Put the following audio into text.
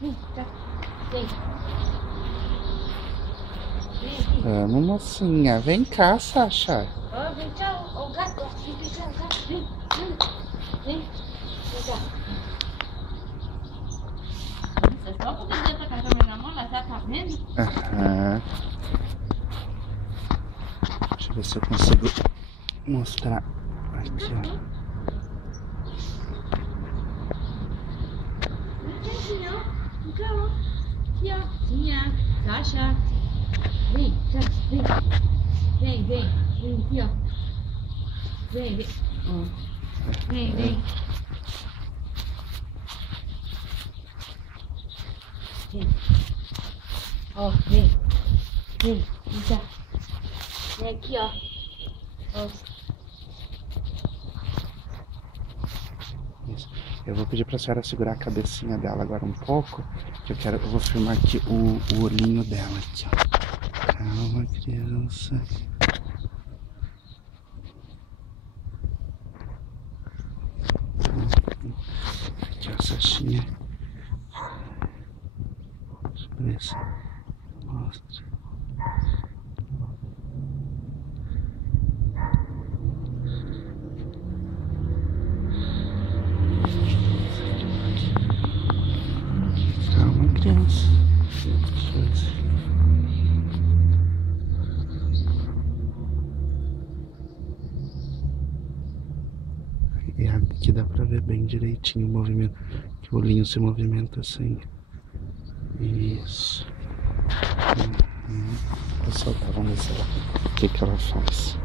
vem cá. Vem. Vamos, mocinha. Vem cá, Sasha. Ó, vem cá, ó, o gato. Ó. Vem cá, o gato. Vem, vem. Vem. Vem cá. Nossa, só porque você tá com a câmera na mão, ela já tá vendo? Aham. Deixa eu ver se eu consigo mostrar aqui, ó. Vem, ó. Vem cá, ó. Aqui, ó. Sim, ó. Sasha. Vem, cá, vem. Vem, vem. Vem aqui, ó. Vem, vem. Ó. Vem, vem. Vem. Ó, vem. Vem, vem cá. Vem aqui, ó. Ó. Isso. Eu vou pedir pra senhora segurar a cabecinha dela agora um pouco. Que eu vou filmar aqui o olhinho dela aqui, ó. Calma, criança. Aqui, ó, Sashinha. Deixa eu ver se mostra. Calma, criança. Deixa eu ver se... E aqui dá pra ver bem direitinho o movimento, que o olhinho se movimenta assim. Isso. Vou soltar, vamos ver o que ela faz.